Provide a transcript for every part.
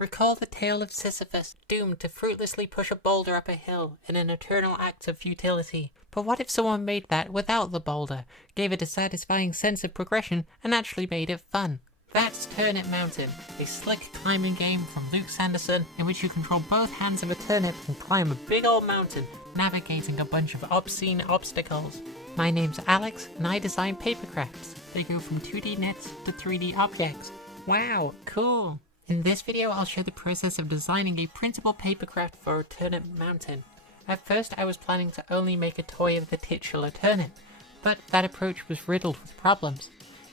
Recall the tale of Sisyphus, doomed to fruitlessly push a boulder up a hill in an eternal act of futility. But what if someone made that without the boulder, gave it a satisfying sense of progression, and actually made it fun? That's Turnip Mountain, a slick climbing game from Luke Sanderson in which you control both hands of a turnip and climb a big old mountain, navigating a bunch of obscene obstacles. My name's Alex, and I design papercrafts. They go from 2D nets to 3D objects. Wow, cool! In this video, I'll show the process of designing a printable papercraft for Turnip Mountain. At first, I was planning to only make a toy of the titular turnip, but that approach was riddled with problems.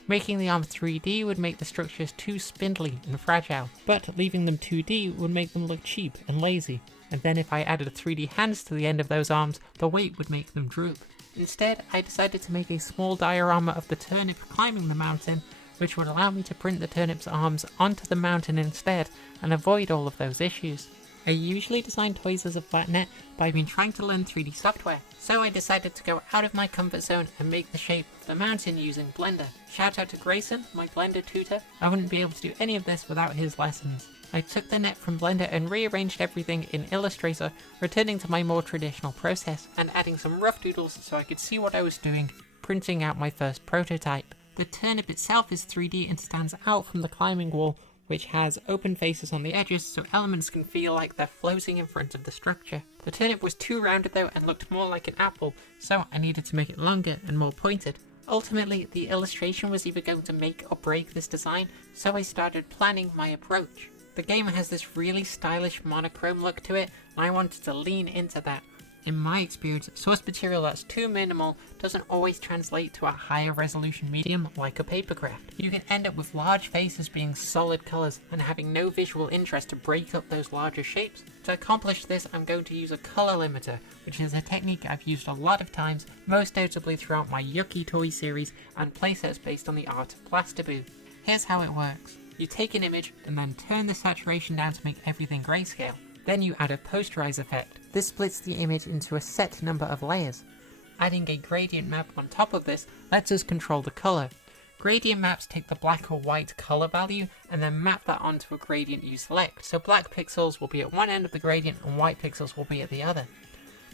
Making the arms 3D would make the structures too spindly and fragile, but leaving them 2D would make them look cheap and lazy. And then if I added 3D hands to the end of those arms, the weight would make them droop. Instead, I decided to make a small diorama of the turnip climbing the mountain, which would allow me to print the turnip's arms onto the mountain instead and avoid all of those issues. I usually design toys as a flat net, but I've been trying to learn 3D software, so I decided to go out of my comfort zone and make the shape of the mountain using Blender. Shout out to Grayson, my Blender tutor. I wouldn't be able to do any of this without his lessons. I took the net from Blender and rearranged everything in Illustrator, returning to my more traditional process and adding some rough doodles so I could see what I was doing, printing out my first prototype. The turnip itself is 3D and stands out from the climbing wall, which has open faces on the edges so elements can feel like they're floating in front of the structure. The turnip was too rounded though and looked more like an apple, so I needed to make it longer and more pointed. Ultimately, the illustration was either going to make or break this design, so I started planning my approach. The game has this really stylish monochrome look to it, and I wanted to lean into that. In my experience, source material that's too minimal doesn't always translate to a higher resolution medium like a papercraft. You can end up with large faces being solid colours and having no visual interest to break up those larger shapes. To accomplish this, I'm going to use a colour limiter, which is a technique I've used a lot of times, most notably throughout my Yucky Toy series and playsets based on the art of Plastaboo. Here's how it works. You take an image and then turn the saturation down to make everything grayscale. Then you add a posterize effect. This splits the image into a set number of layers. Adding a gradient map on top of this lets us control the color. Gradient maps take the black or white color value and then map that onto a gradient you select, so black pixels will be at one end of the gradient and white pixels will be at the other.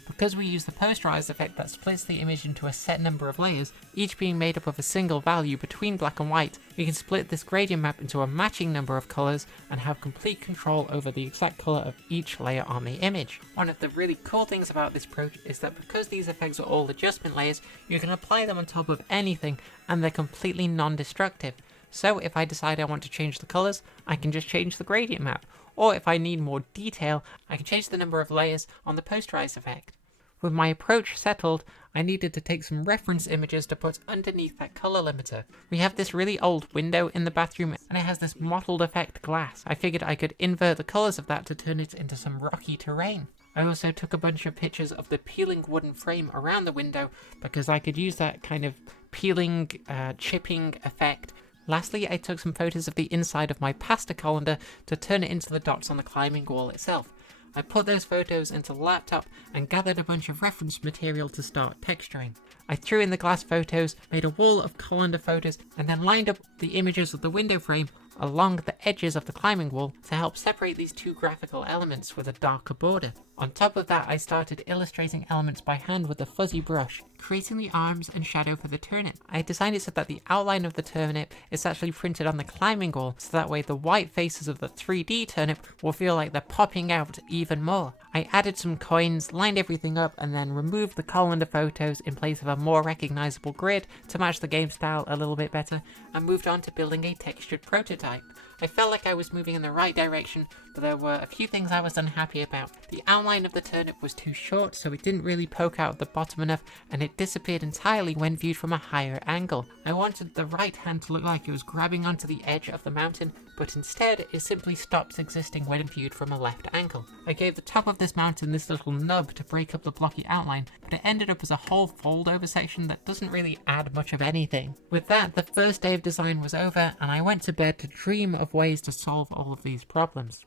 Because we use the posterize effect that splits the image into a set number of layers, each being made up of a single value between black and white, we can split this gradient map into a matching number of colors and have complete control over the exact color of each layer on the image. One of the really cool things about this approach is that because these effects are all adjustment layers, you can apply them on top of anything and they're completely non-destructive. So if I decide I want to change the colors, I can just change the gradient map. Or if I need more detail, I can change the number of layers on the posterize effect. With my approach settled, I needed to take some reference images to put underneath that color limiter. We have this really old window in the bathroom and it has this mottled effect glass. I figured I could invert the colors of that to turn it into some rocky terrain. I also took a bunch of pictures of the peeling wooden frame around the window because I could use that kind of peeling, chipping effect. Lastly, I took some photos of the inside of my pasta colander to turn it into the dots on the climbing wall itself. I put those photos into the laptop and gathered a bunch of reference material to start texturing. I threw in the glass photos, made a wall of colander photos, and then lined up the images of the window frame along the edges of the climbing wall to help separate these two graphical elements with a darker border. On top of that, I started illustrating elements by hand with a fuzzy brush, creating the arms and shadow for the turnip. I designed it so that the outline of the turnip is actually printed on the climbing wall, so that way the white faces of the 3D turnip will feel like they're popping out even more. I added some coins, lined everything up, and then removed the colander photos in place of a more recognizable grid to match the game style a little bit better, and moved on to building a textured prototype. I felt like I was moving in the right direction, but there were a few things I was unhappy about. The outline of the turnip was too short, so it didn't really poke out the bottom enough, and it disappeared entirely when viewed from a higher angle. I wanted the right hand to look like it was grabbing onto the edge of the mountain, but instead it simply stops existing when viewed from a left angle. I gave the top of this mountain this little nub to break up the blocky outline, but it ended up as a whole fold over section that doesn't really add much of anything. With that, the first day of design was over, and I went to bed to dream of ways to solve all of these problems.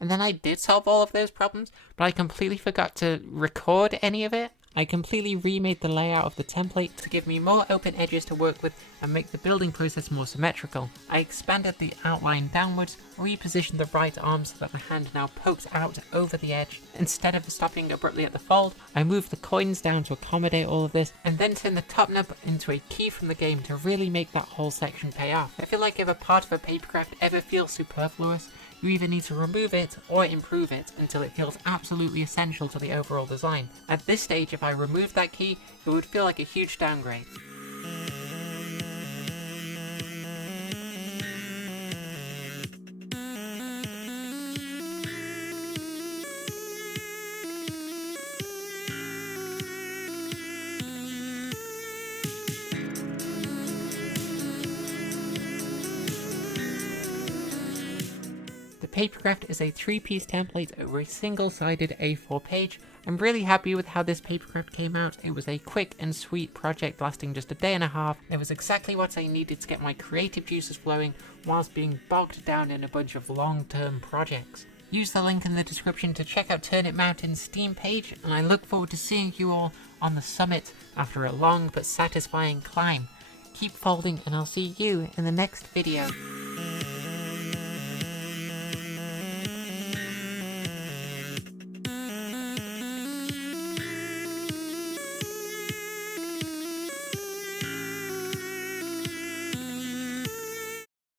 And then I did solve all of those problems, but I completely forgot to record any of it. I completely remade the layout of the template to give me more open edges to work with and make the building process more symmetrical. I expanded the outline downwards, repositioned the right arm so that my hand now pokes out over the edge. Instead of stopping abruptly at the fold, I moved the coins down to accommodate all of this, and then turned the top nub into a key from the game to really make that whole section pay off. I feel like if a part of a Papercraft ever feels superfluous, you either need to remove it or improve it until it feels absolutely essential to the overall design. At this stage, if I removed that key, it would feel like a huge downgrade. Papercraft is a 3-piece template over a single-sided A4 page. I'm really happy with how this Papercraft came out. It was a quick and sweet project lasting just a day and a half. It was exactly what I needed to get my creative juices flowing whilst being bogged down in a bunch of long-term projects. Use the link in the description to check out Turnip Mountain's Steam page, and I look forward to seeing you all on the summit after a long but satisfying climb. Keep folding, and I'll see you in the next video.